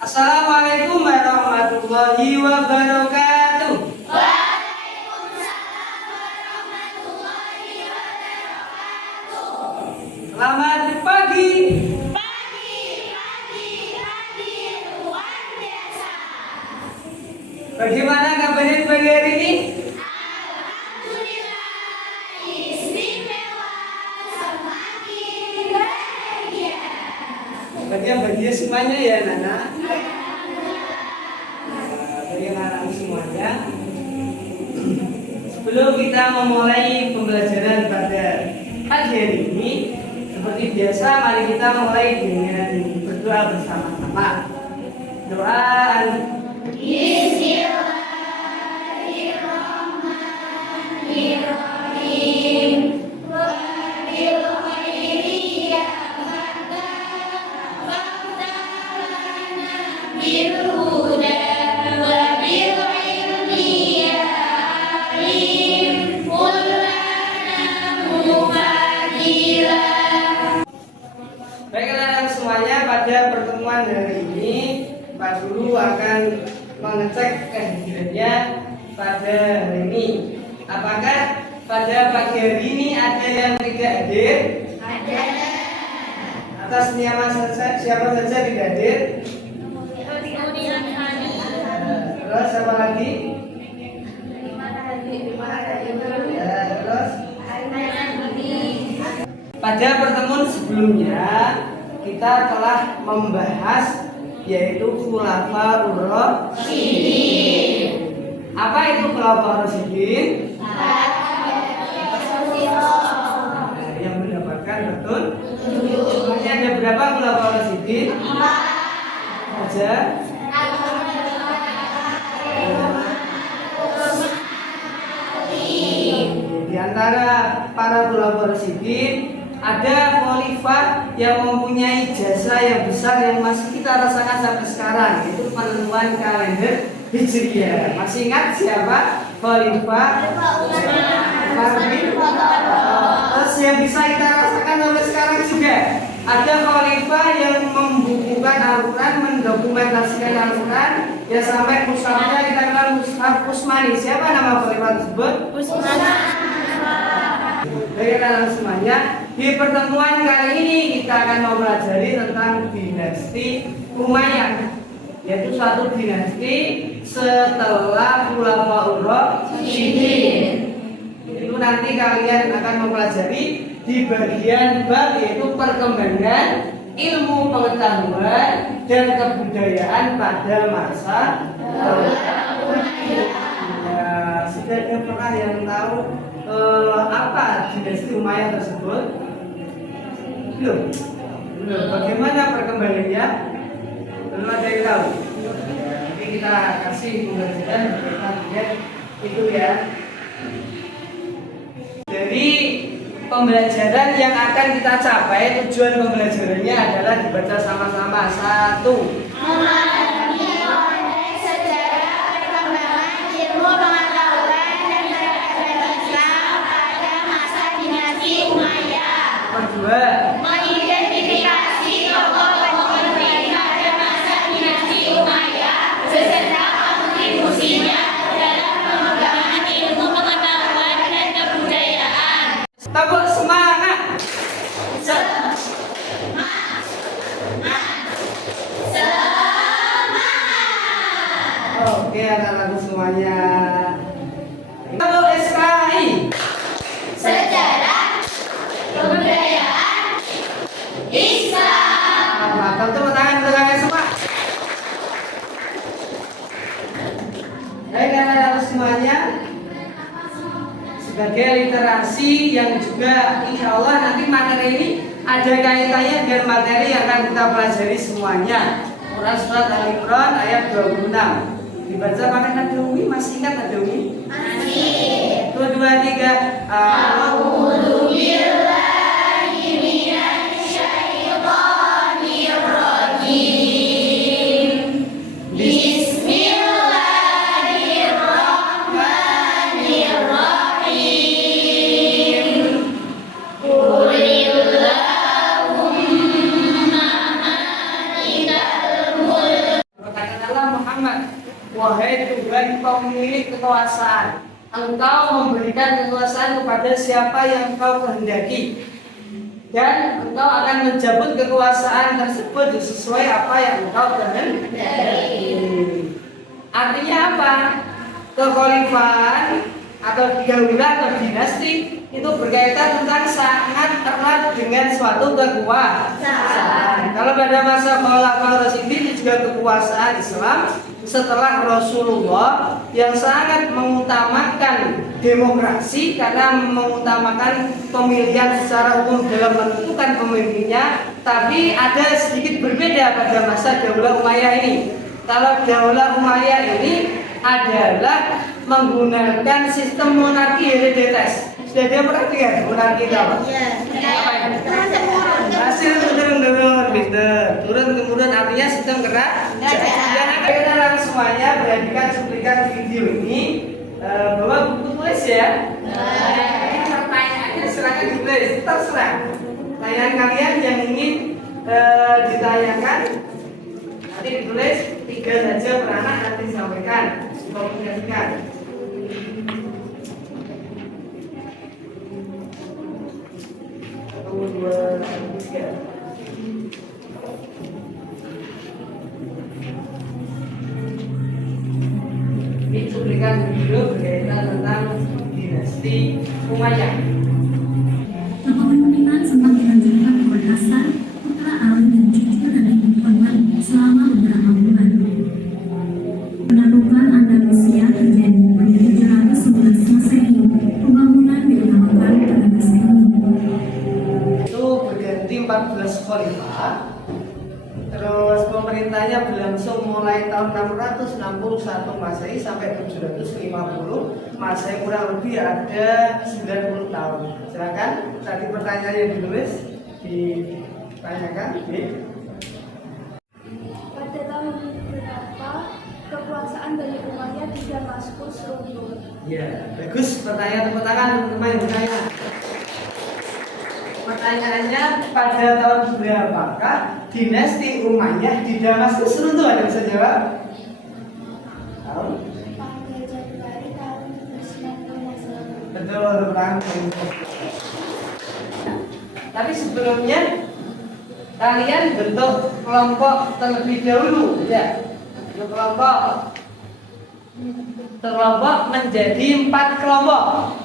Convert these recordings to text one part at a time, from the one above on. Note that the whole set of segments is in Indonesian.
Assalamualaikum warahmatullahi wabarakatuh. Selamat pagi. Luar biasa. Bagaimana kabarnya pagi hari ini? Alhamdulillah, istimewa, semakin bahagia. Bahagia semuanya ya Nana. Bagaimana semuanya? Sebelum kita memulai pembelajaran pada pagi hari ini, seperti biasa mari kita mulai dengan berdoa bersama-sama. Doa Bismillahirrahmanirrahim. Wabil khairi ya Fatah, waftalana bil huda, wabil ilmi ya alim, kullana mufadilah. Baiklah anak semuanya, pada pertemuan hari ini Pak Guru akan mengecek kehadirannya pada hari ini. Apakah pada pagi hari ini ada yang tidak hadir? Ada. Atas nama siapa saja tidak hadir? Terus siapa lagi? Ya, terus pada pertemuan sebelumnya kita telah membahas yaitu khulafaur rasyidin. Apa itu khulafaur rasyidin? Yang mendapatkan betul. Hanya ada berapa khulafaur rasyidin? Saja. Di antara para khulafaur rasyidin ada khalifah yang mempunyai jasa yang besar yang masih kita rasakan sampai sekarang, yaitu penentuan kalender Hijriah. Masih ingat siapa khalifah? Terus yang bisa kita rasakan sampai sekarang juga ada khalifah yang membukukan Al-Quran, mendokumentasikan Al-Quran ya sampai mushafnya kita kenal mushaf Utsmani. Siapa nama khalifah tersebut? Baiklah semuanya, di pertemuan kali ini kita akan mempelajari tentang dinasti Umayyah, yaitu suatu dinasti setelah Khulafaur Rasyidin. Itu nanti kalian akan mempelajari di bagian bab yaitu perkembangan ilmu pengetahuan dan kebudayaan pada masa ya, sudah ada pernah yang tahu apa dinasti Umayyah tersebut? Belum. Bagaimana perkembangannya? Belum ada yang tahu. Nanti kita kasih pembelajaran berkaitan dengan itu ya. Dari pembelajaran yang akan kita capai, tujuan pembelajarannya adalah dibaca sama-sama. 1. Memahami konteks sejarah perkembangan ilmu pengetahuan dan peradaban Islam pada masa dinasti Umayyah. 2. Mengidentifikasi tokoh-tokoh penting pada masa dinasti Umayyah beserta kontribusinya dalam pengembangan ilmu pengetahuan dan kebudayaan. Tepuk semangat. Oke, anak-anak semuanya. Tepuk SKI. Sejarah kebudayaan Islam. Tepuk tangan untuk kalian semua. Baik anak-anak semuanya, sebagai literasi yang juga insya Allah nanti materi ini ada kaitannya dengan materi yang akan kita pelajari semuanya. Quran surat Al-Imran ayat 26. Dibaca pakai nadawi, masih ingat nadawi? Masih. 1, 2, 3. A'udzu billahi minasyaitonir rajim. Bismillahirrahmanirrahim. Qulillahumma malikal mulk wahai Tuhan pemilik kekuasaan, Engkau memberikan kekuasaan kepada siapa yang Engkau kehendaki, dan Engkau akan mencabut kekuasaan tersebut sesuai apa yang Engkau kehendaki. Artinya apa? Kekhalifahan atau daulah atau dinasti itu berkaitan tentang sangat erat dengan suatu kekuasaan. Kalau pada masa Khalifah Rasyidin juga kekuasaan Islam setelah Rasulullah yang sangat mengutamakan demokrasi karena mengutamakan pemilihan secara umum dalam menentukan pemimpinnya, tapi ada sedikit berbeda pada masa Daulah Umayyah ini. Kalau Daulah Umayyah ini adalah menggunakan sistem monarki hereditarius. Sudah dia perhatikan monarki itu apa? Hasil turun-turun, turun-turun artinya sistem kerajaan. Kita semuanya perhatikan cuplikan video ini bawa buku tulis ya. Pertanyaannya silakan ditulis, terserah. Pertanyaan kalian yang ingin ditanyakan nanti ditulis 3 saja per anak, nanti disampaikan, dikomunikasikan. 1, 2, 3. Ini cuplikan video berkaitan tentang dinasti Umayyah. Kepemimpinan sempat dilanjutkan oleh Hasan, putra Ali dan cucu dari Muhammad selama beberapa bulan. Penaklukan Andalusia terjadi pada 711 Masehi. Pembangunan diutamakan pada masa ini. Itu berganti 14 khalifah. Terus pemerintahnya berlangsung mulai tahun 661 Masehi sampai 750 Masehi, kurang lebih ada 90 tahun. Silakan tadi pertanyaan yang ditulis ditanyakan. Pada tahun berapa kekuasaan Bani Umayyah di Damaskus runtuh? Ya, bagus. Pertanyaan tepuk tangan teman-teman yang bertanya. Pertanyaannya, pada tahun berapakah dinasti Umayyah di Damaskus runtuh? Ada bisa jawab? Tahun? Pada Januari tahun 90 Masehi. Betul, tentang tapi sebelumnya kalian bentuk kelompok terlebih dahulu, ya. Bentuk kelompok menjadi 4 kelompok.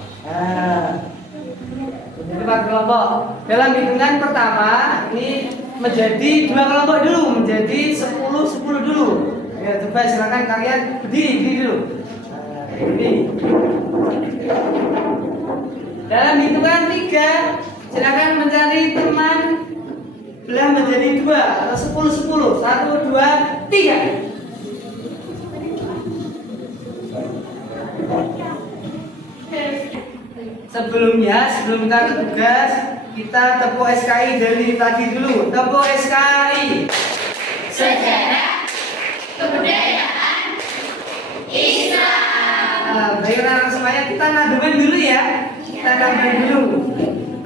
Menjadi 4 kelompok. Dalam hitungan pertama ini menjadi 2 kelompok dulu, menjadi 10 dulu. Ya, coba silakan kalian berdiri dulu. Ini. Dalam hitungan 3, silakan mencari teman belah menjadi 2 atau 10. 1, 2, 3. Sebelum kita ke tugas, kita tepuk SKI dari tadi dulu. Tepuk SKI. Sejarah kebudayaan Islam. Baik anak semuanya, kita nadukan dulu ya. Kita nadukan dulu.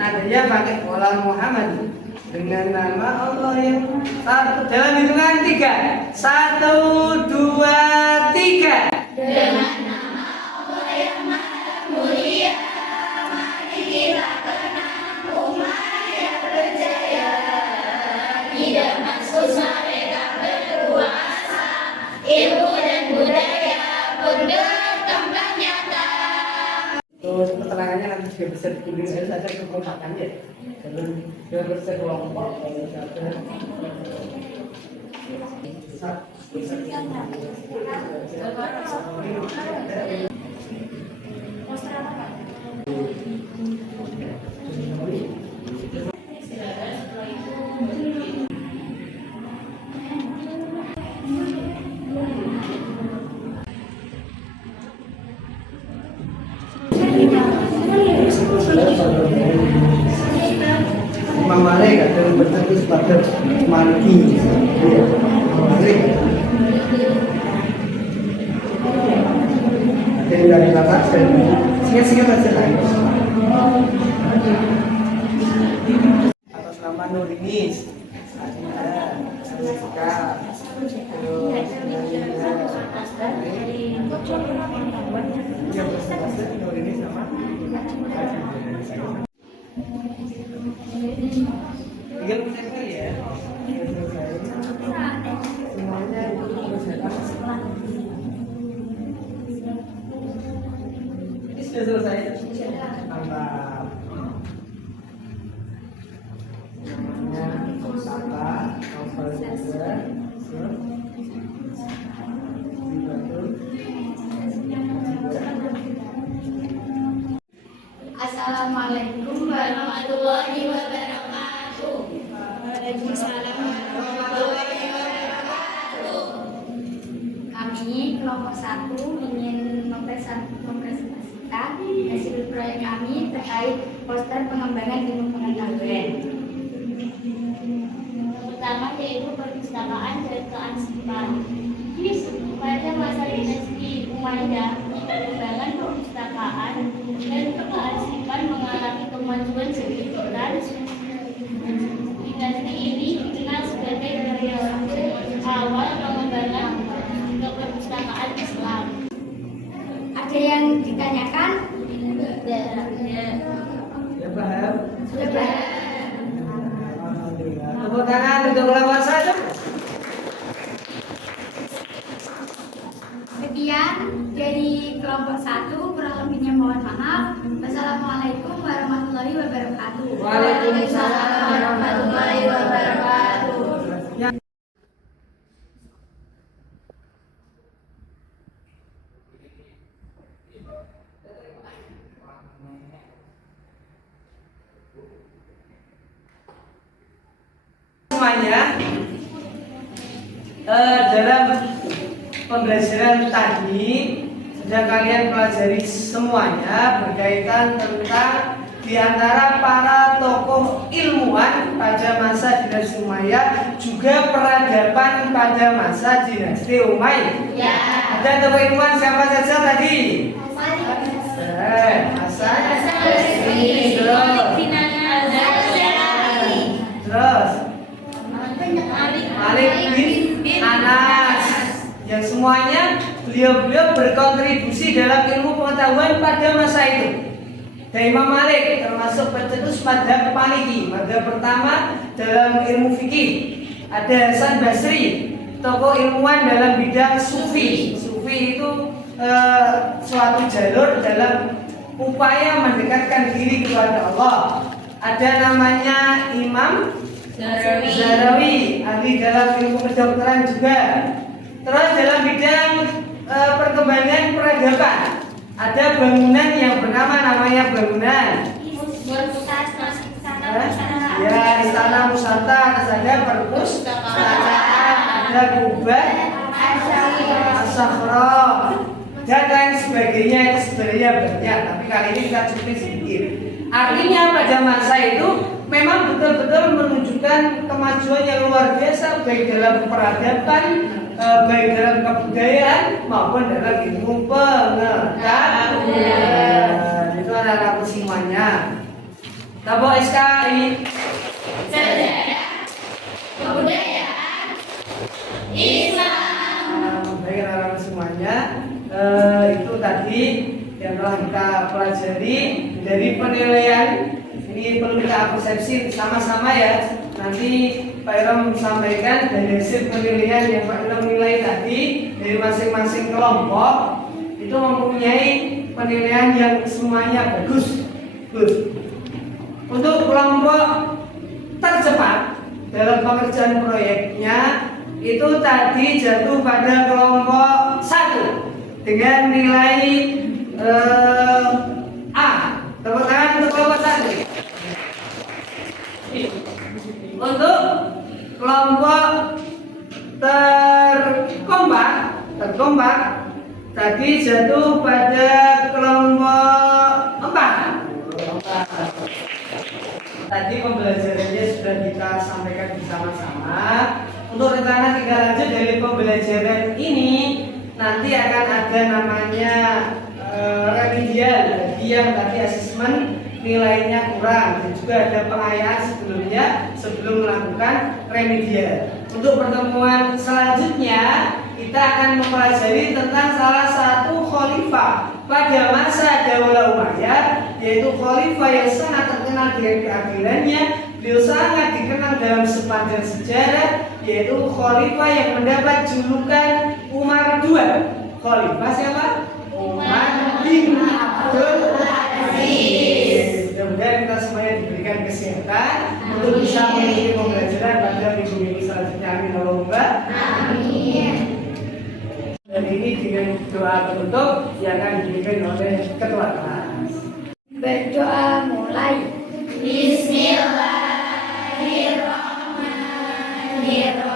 Nadanya pakai pola Muhammad dengan nama Allah yang satu. Dalam hitungan 3. 1, 2, 3. Dengan nama Allah yang maha mulia, mari kita kenang Umayyah berjaya. Di Damaskus mereka berkuasa, ilmu dan budaya pun berkembang nyata. Terus keterangannya nanti juga bisa ditulis saja kekompakannya. Dia bersekelompok. Imam Malik ada yang berstatus pada Maliki. Imam Malik ada yang dari Batak dan singkat-singkat saja lah. Atas nama Nurinis, ada Rizka, terus dari bocor pengetahuan Yang persentase tinggal ini sama. Tinggal bisa sekali ya. Semuanya ini sudah selesai. Mantap. Namanya apa? Assalamualaikum warahmatullahi wabarakatuh. Waalaikumsalam warahmatullahi wabarakatuh. Kami kelompok 1 ingin mempresentasikan hasil proyek kami terkait poster pengembangan ilmu pengetahuan. Pertama yaitu perpustakaan dan kearsipan. Pada masa dinasti Umayyah, perkembangan perpustakaan dan kearsipan mengalami kemajuan signifikan. Dinasti ini dikenal sebagai periode awal pengembangan keperpustakaan Islam. Ada yang ditanyakan? Ya paham? Sudah paham. Alhamdulillah. Tepuk tangan untuk kelompok 1. Sekian dari kelompok 1, kurang lebihnya mohon maaf. Wassalamualaikum warahmatullahi wabarakatuh. Waalaikumsalam warahmatullahi wabarakatuh. Semuanya dalam pembelajaran tadi sudah kalian pelajari semuanya berkaitan tentang diantara para tokoh ilmuwan pada masa dinasti Umayyah, juga peradaban pada masa dinasti Umayyah. Ya. Ada tokoh ilmuwan siapa saja tadi? Hasan Basri, terus Malik bin Anas, yang semuanya beliau berkontribusi dalam ilmu pengetahuan pada masa itu. Dan Imam Malik termasuk pencetus madhab Maliki, madhab pertama dalam ilmu fikih. Ada Hasan Basri, tokoh ilmuwan dalam bidang sufi. Sufi itu suatu jalur dalam upaya mendekatkan diri kepada Allah. Ada namanya Imam Zarawi, ahli dalam ilmu kedokteran juga. Terus dalam bidang perkembangan peradaban, ada bangunan yang namanya bangunan ya Istana Nusantara, ada perpustakaan, ada kubah As-Sakhra dan lain sebagainya. Itu sebenarnya banyak, tapi kali ini kita cukup sedikit. Artinya pada masa itu memang betul-betul menunjukkan kemajuan yang luar biasa, baik dalam peradaban, baik dalam kebudayaan maupun dalam ilmu pengetahuan. Itu anak-anak semuanya. Tabok SKI Sejarah Kebudayaan Islam. Baik anak-anak semuanya, itu tadi yang telah kita pelajari dari penilaian. Ini perlu kita persepsi sama-sama ya. Nanti Pak Ilham sampaikan dari hasil penilaian yang Pak Ilham nilai tadi dari masing-masing kelompok itu mempunyai penilaian yang semuanya bagus. Good. Untuk kelompok tercepat dalam pengerjaan proyeknya itu tadi jatuh pada kelompok 1 dengan nilai A. Tepuk tangan untuk kelompok 1. Untuk kelompok terkompak tadi jatuh pada kelompok 4. Tadi pembelajarannya sudah kita sampaikan bersama-sama. Untuk rencana tinggal lanjut dari pembelajaran ini, nanti akan ada namanya remedial bagi yang tadi asesmen nilainya kurang, dan juga ada pengayaan sebelum melakukan remedial. Untuk pertemuan selanjutnya kita akan mempelajari tentang salah satu khalifah pada masa Daulah Umayyah, yaitu khalifah yang sangat terkenal dengan keadilannya. Beliau sangat dikenal dalam sepanjang sejarah, yaitu khalifah yang mendapat julukan Umar II. Khalifah siapa? Umar bin Abdul Aziz. Mudah-mudahan kita semuanya diberikan kesehatan untuk bisa mengikuti pembelajaran pada minggu-minggu selanjutnya. Amin Allahumma. Amin. Dan ini dengan doa penutup yang akan diberikan oleh ketua kelas. Berdoa mulai. Bismillahirrahmanirrahim.